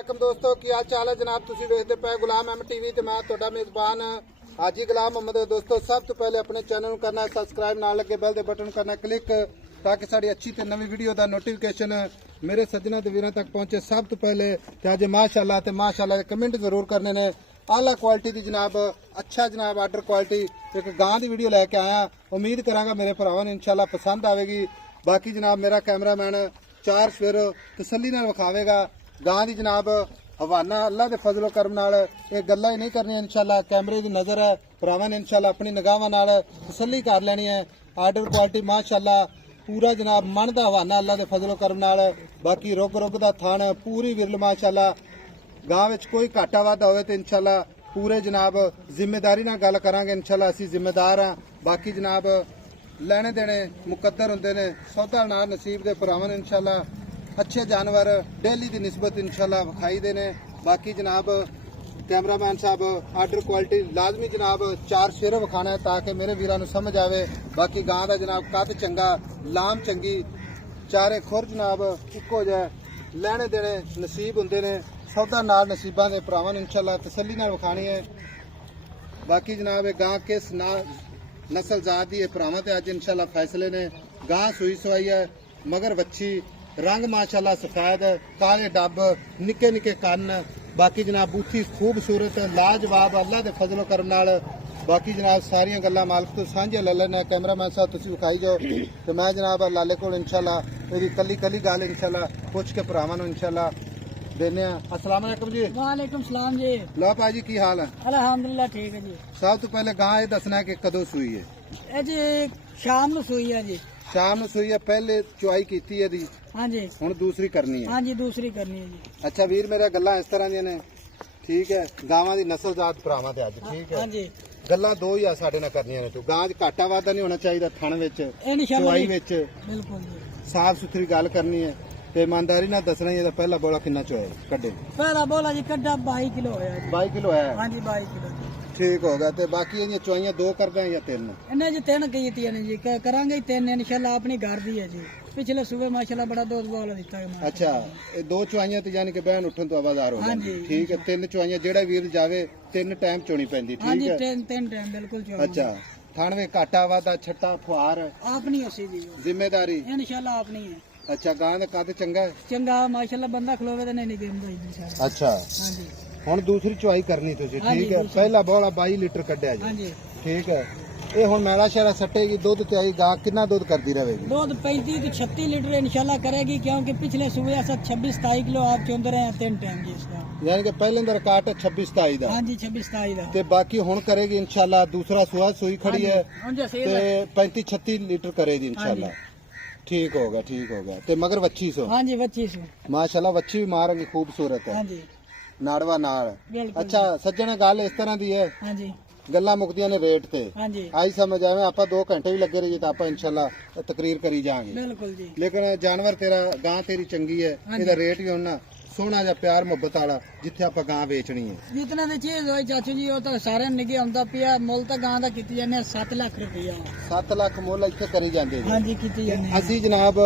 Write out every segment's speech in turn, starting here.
वालेकुम दोस्तों की हाल चाल है जनाब। तुसी वेखदे पे गुलाम अहमद टीवी ते मैं तुहाडा मेजबान हाजी गुलाम मोहम्मद। दोस्तों सब तो पहले अपने चैनल करना सबसक्राइब, नाल लगे बेल दे बटन करना क्लिक ताकि साड़ी अच्छी ते नवी वीडियो दा नोटिफिकेशन मेरे सज्जना ते वीरां तक पहुंचे सब तो पहले। ते अज माशाअल्लाह ते माशाअल्लाह कमेंट जरूर करने ने। आला क्वालिटी दी जनाब, अच्छा जनाब आर्डर क्वालिटी एक गां दी वीडियो लैके आया। उम्मीद करांगा मेरे भरावां नूं इंशाअल्लाह पसंद आवेगी। बाकी जनाब मेरा कैमरामैन चार सवेर तसल्ली नाल विखावेगा गां दी जनाब हवाना। अल्लाह दे फजलो करम नाल ये गल्लां ही नहीं करनी इंशाअल्लाह। कैमरे दी नजर है भरावां ने इंशाअल्लाह अपनी निगाहां नाल तसल्ली कर लेनी है। आर्डर क्वालिटी माशाअल्लाह पूरा जनाब मन दा हवाना अल्लाह दे फजलो करम नाल। बाकी रुग रुग दा थान पूरी विरल माशाअल्लाह। गांव विच कोई घाटा वाधा होवे ते इंशाअल्लाह पूरे जनाब जिम्मेदारी नाल गल करांगे इंशाअल्लाह। असीं जिम्मेदार हां। बाकी जनाब लेने देने मुकद्दर हुंदे ने, सौदा नाल नसीब दे भरावां ने इंशाअल्लाह अच्छे जानवर डेली की निस्बत इंशाअल्लाह विखाई देने। बाकी जनाब कैमरामैन साहब आर्डर क्वालिटी लाजमी जनाब चार शेर विखाना है ताकि मेरे वीरां नूं समझ आवे। बाकी गां दा जनाब कद चंगा, लाम चंगी, चारे खुर जनाब इक्को जिहा, लेने देने नसीब हुंदे ने, सौदा नाल नसीबां दे भरावां नूं इंशाअल्लाह तसल्ली नाल विखानी है। बाकी जनाब ये गां किस नस्ल जात दी भरावां ते अज इंशाअल्लाह फैसले ने। गां सूई सवाई है मगर वच्छी, रंग माशाअल्लाह सफेद, काले डब, निके निके कन। बाकी जनाब बूथी खूबसूरत लाजवाब अल्लाह दे फजलो करम नाल। बाकी जनाब सारियां गल्लां मालक तो सांझे ले लेने। कैमरामैन साहब तुसीं विखाई जाओ ते मैं जनाब लाले कोल इंशाअल्लाह मेरी कली कली गल इंशाअल्लाह पुछ के भरावां नूं इंशाअल्लाह देने। अस्सलाम वालेकुम जी। वालेकुम सलाम जी। लो भाजी की हाल है? अल्हम्दुलिल्लाह ठीक है जी। सब तो पहले गां ये दसना है कि कदों सूई है? ਇਹ ਜੀ ਸ਼ਾਮ ਨੂੰ ਸੂਈ ਹੈ ਜੀ। शाम नूं सूई है, पहले चुआई कीती है दी, ਹਾਂਜੀ हुण दूसरी करनी है। ਹਾਂਜੀ ਦੂਸਰੀ ਕਰਨੀ ਹੈ ਜੀ। अच्छा वीर मेरे गल्लां इस तरह ਦੀਆਂ ਨੇ, ठीक है। गावां दी नस्ल जात भरावां ते अज ठीक है। ਹਾਂਜੀ गल्लां दो ही आ साडे नाल करनियां ने। तू गां 'च घाटा वाधा नहीं होना चाहिए थण विच, ਇਨਸ਼ਾਅੱਲਾ चुआई ਜੀ। विच ਬਿਲਕੁਲ ਜੀ। साफ सुथरी गल करनी है ते ईमानदारी नाल दसना ही। पहला बोला किन्ना चुआया कड्डे? ਪਹਿਲਾ ਬੋਲਾ ਜੀ ਕੱਢਾ 22 ਕਿਲੋ ਹੋਇਆ ਜੀ। 22 किलो है। ਹਾਂਜੀ 22 ਕਿਲੋ ਜੀ। ठीक हो गया। ते बाकी ये चुआइयां दो कर दें या तीन? ਇਹਨੇ ਜੀ ਤਿੰਨ ਕੀਤੀਆਂ ਨੇ ਜੀ। ਕਰਾਂਗੇ ਹੀ ਤਿੰਨ ਇਨਸ਼ਾਅੱਲਾ। ਆਪਣੀ ਘਰ ਦੀ ਹੈ ਜੀ। ਪਿਛਲੇ ਸੂਬੇ ਮਾਸ਼ਾਅੱਲਾ ਬੜਾ ਦੁੱਧ ਵਾਲਾ ਦਿੱਤਾ ਹੈ ਮਾਸ਼ਾਅੱਲਾ। अच्छा ये दो चुआइयां ते यानी कि बहन उठन तो आवाजार हो हाँ जाती। जी। ठीक है। तीन चुआइयां जेड़ा वीर जावे तीन टाइम चोनी पैंदी। ठीक ਹਾਂਜੀ है। ਤਿੰਨ ਟਾਈਮ ਬਿਲਕੁਲ ਚੋ। अच्छा थान में घाटा वाधा छट्टा फुहार ਆਪਣੀ ਅਸੀਂ ਜੀ जिम्मेदारी। ਇਨਸ਼ਾਅੱਲਾ ਆਪਣੀ ਹੈ। अच्छा गां दा कद चंगा है। ਚੰਗਾ ਮਾਸ਼ਾਅੱਲਾ ਬੰਦਾ ਖਲੋਵੇ ਤੇ ਨਹੀਂ ਗੇਮਦਾ ਜੀ ਇਨਸ਼ਾਅੱਲਾ। अच्छा ਹਾਂਜੀ ਹੁਣ ਦੂਸਰੀ ਚੁਆਈ ਕਰਨੀ ਤੁਸੀਂ। हाँ जी, ठीक है। दूसरी। ਪਹਿਲਾ ਬੋਲਾ 22 ਲੀਟਰ ਕੱਢਿਆ ਜੀ। ਹਾਂਜੀ ठीक है। ਇਹ ਹੁਣ ਮੈਲਾ ਸ਼ਹਿਰਾ ਸੱਟੇਗੀ ਦੁੱਧ ਤੇ ਆਈ ਗਾਂ ਕਿੰਨਾ ਦੁੱਧ ਕਰਦੀ ਰਹੇਗੀ? दूध 35 से 36 लीटर इंशाल्लाह करेगी क्योंकि पिछले सुबह ऐसा 26-27 किलो आप चुंद रहे हैं 3 टाइम जी इसका। ਯਾਨੀ ਕਿ ਪਹਿਲੇ ਦਾ ਰਿਕਾਰਡ 26-27 ਦਾ हाँ जी 26-27 का। ਤੇ ਬਾਕੀ ਹੁਣ ਕਰੇਗੀ ਇਨਸ਼ਾਅੱਲਾ। ਦੂਸਰਾ ਸੁਆ ਸੂਈ ਖੜੀ ਹੈ हाँ जी सही ਤੇ है। 35-36 ਲੀਟਰ ਕਰੇਗੀ ਇਨਸ਼ਾਅੱਲਾ। ठीक होगा ठीक होगा। ते मगर वच्छी सो हाँ जी 25 माशाल्लाह वच्छी भी मारेंगी खूबसूरत है हाँ जी नाड़वा नाड़। बिल्कुल। अच्छा सज्जने गल इस तरह दी है हाँ जी गल्लां मुकदियां ने रेट ते हाँ जी आई समझ आवे। आप 2 घंटे भी लगे रहिए तो आप इंशाल्लाह तकरीर करी जाएंगे। बिल्कुल जी। लेकिन जानवर तेरा गां तेरी चंगी है, हाँ ਇਹਦਾ रेट भी होना सोहना जा प्यार मुहब्बत वाला जिथे आप गां बेचनी है। जितना दी चीज होई चाचू जी वो तो सारे निगे आंदा पिया। मुल तो गां दा कीती जाने 7 लाख रुपया। 7 ਲੱਖ ਮੁੱਲ ਇੱਥੇ ਕਰੀ ਜਾਂਦੇ ਜੀ। हाँ जी कीती जाने। ਅਸੀਂ ਜਨਾਬ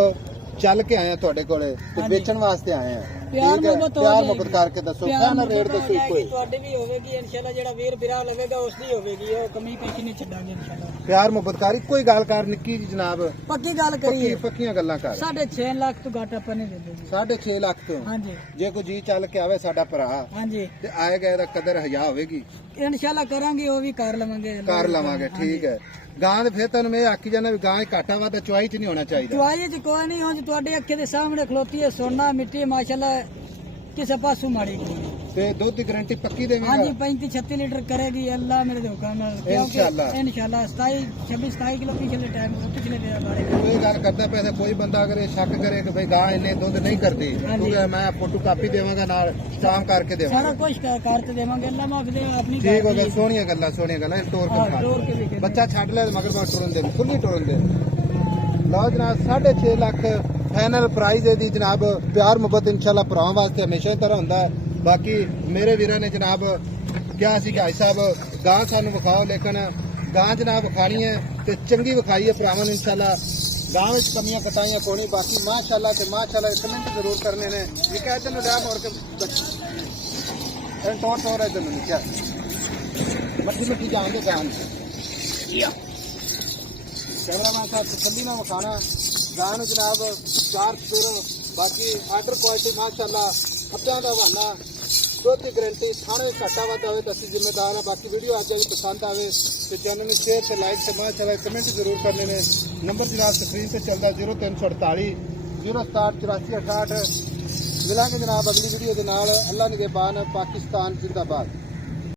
ਚੱਲ ਕੇ ਆਏ ਆ ਤੁਹਾਡੇ ਕੋਲੇ ਤੇ हाँ जी। ਵੇਚਣ ਵਾਸਤੇ ਆਏ ਆ। प्यार ठीक है? मोहब्बत हो प्यार जाएगी। मुहब्बत करके दसो प्यार क्या मोहब्बत रेट हो दसो जाएगी, कोई ਤੁਹਾਡੀ ਵੀ ਹੋਵੇਗੀ ਇਨਸ਼ਾਅੱਲਾ। ਜਿਹੜਾ ਵੀਰ ਬਿਰਾ ਲਵੇਗਾ ਉਸ ਦੀ ਹੋਵੇਗੀ। ਉਹ ਕਮੀ ਪੇਸ਼ੀ ਨਹੀਂ ਛੱਡਾਂਗੇ ਇਨਸ਼ਾਅੱਲਾ। प्यार मुहब्बत कर कोई गल कर निक्की जी जनाब ਪੱਕੀ ਗੱਲ पक्की ਕਰੀਏ पक्कियां गल्लां कर। 6.5 ਲੱਖ ਤੋਂ ਘੱਟ ਆਪਾਂ ਨਹੀਂ ਦਿੰਦੇ ਜੀ। 6.5 ਲੱਖ ਤੋਂ हाँ जी ਜੇ ਕੋਈ ਜੀ ਚੱਲ ਕੇ ਆਵੇ ਸਾਡਾ ਭਰਾ हाँ जी ਤੇ ਆਏਗਾ ਇਹਦਾ ਕਦਰ ਹਯਾ ਹੋਵੇਗੀ। ਇਨਸ਼ਾਅੱਲਾ ਕਰਾਂਗੇ ਉਹ ਵੀ ਕਰ ਲਵਾਂਗੇ। ਕਰ ਲਵਾਂਗੇ। ਠੀਕ ਹੈ। ਗਾਂ ਦੇ ਫਿਰ ਤੈਨੂੰ ਮੈਂ ਆਖੀ ਜਾਣਾ ਵੀ ਗਾਂ ਹੀ ਘਾਟਾ ਵਾਧਾ ਚੁਆਈ ਚ ਨਹੀਂ ਹੋਣਾ ਚਾਹੀਦਾ। ਚੁਆਈ ਚ ਕੋਈ ਨਹੀਂ। ਹੁਣ ਤੁਹਾਡੇ ਅੱਖੇ ਦੇ ਸਾਹਮਣੇ ਖਲੋਤੀ ਹੈ ਸੋਨਾ ਮਿੱਟੀ ਮਾਸ਼ਾਅੱਲਾ ਕਿਸੇ ਪਾਸੋਂ ਮਾੜੀ ਨਹੀਂ। ਤੇ ਦੁੱਧ ਦੀ ਗਾਰੰਟੀ ਪੱਕੀ हाँ ਦੇਵੇਂਗਾ? जी 35-36 लीटर करेगी अल्लाह मेरे हुक्म नाल। इंशाअल्लाह। इंशाअल्लाह 26-27 किलो पिछले टाइम पिछले बारे ਕੋਈ ਗੱਲ ਕਰਦਾ ਪਿਆ ਤੇ ਕੋਈ ਬੰਦਾ ਅਗਰ ਇਹ ਸ਼ੱਕ ਕਰੇ ਕਿ ਭਈ ਗਾਂ ਇੰਨੇ ਦੁੱਧ ਨਹੀਂ ਕਰਦੀ हाँ ਤੂੰ जी। ਕਹਿ ਮੈਂ ਫੋਟੋ ਕਾਪੀ ਦੇਵਾਂਗਾ ਨਾਲ ਸਟਾਮ ਕਰਕੇ सारा ਦੇਵਾਂਗਾ। कुछ करते देवांगे अल्लाह माफ दे अपनी ਠੀਕ ਹੋ गाड़ी। ਗਿਆ। ਸੋਹਣੀਆਂ ਗੱਲਾਂ ਇਹ ਤੋਰ ਕੇ हाँ, ਖਾ। टोर के भी कहते ਬੱਚਾ ਛੱਡ ਲੈ ਮਗਰ ਬਾਹਰ ਟੁਰਨ ਦੇ ਖੁੱਲੀ ਟੁਰਨ ਦੇ। ਲਓ ਜਨਾਬ 6.5 ਲੱਖ ਫਾਈਨਲ ਪ੍ਰਾਈਜ਼ ਇਹਦੀ ਜਨਾਬ। ਪਿਆਰ ਮੁਹੱਬਤ ਇਨਸ਼ਾਅੱਲਾ ਭਰਾਵਾਂ ਵਾਸਤੇ ਹਮੇਸ਼ਾ ਹੀ ਤਰ੍ਹਾਂ ਹੁੰਦਾ ਹੈ। ਬਾਕੀ ਮੇਰੇ ਵੀਰਾਂ ਨੇ ਜਨਾਬ ਕਿਹਾ ਸੀ ਕਿ ਭਾਈ ਸਾਹਿਬ ਗਾਂ ਸਾਨੂੰ ਵਿਖਾਓ ਲੇਕਿਨ ਗਾਂ ਜਨਾਬ ਵਿਖਾਣੀ ਹੈ ਤੇ ਚੰਗੀ ਵਿਖਾਈ ਹੈ ਭਰਾਵਾਂ ਨੂੰ ਇਨਸ਼ਾਅੱਲਾ। ਗਾਂ ਵਿੱਚ ਕਮੀਆਂ ਕਟਾਈਆਂ ਕੋਈ ਨਹੀਂ। ਬਾਕੀ ਮਾਸ਼ਾਅੱਲਾ ਤੇ ਮਾਸ਼ਾਅੱਲਾ ਕਮੈਂਟ ਜ਼ਰੂਰ ਕਰਨੇ ਨੇ। ਇਹ ਕਹਿੰਦੇ ਨੇ ਲਿਆ ਮੋੜ ਕੇ टोर है दोनों नीचे मट्टी मट्टी जान दे जान कैमरामैन साहब तसल्ली ना मखाना गान जनाब 4 फिर बाकी आर्डर क्वालिटी माशाल्लाह खब्बा का बहाना दुध की गारंटी थाने घाटा वादा हो तो असं जिम्मेदार है बाकी वीडियो आज भी पसंद आए तो चैनल में शेयर से लाइक से माशाल्लाह कमेंट जरूर करने में नंबर जनाब स्क्रीन पर चलता 0348 067 84 68 मिलांगे जनाब अगली वीडियो के नाल अल्लाह निगहबान पाकिस्तान जिंदाबाद।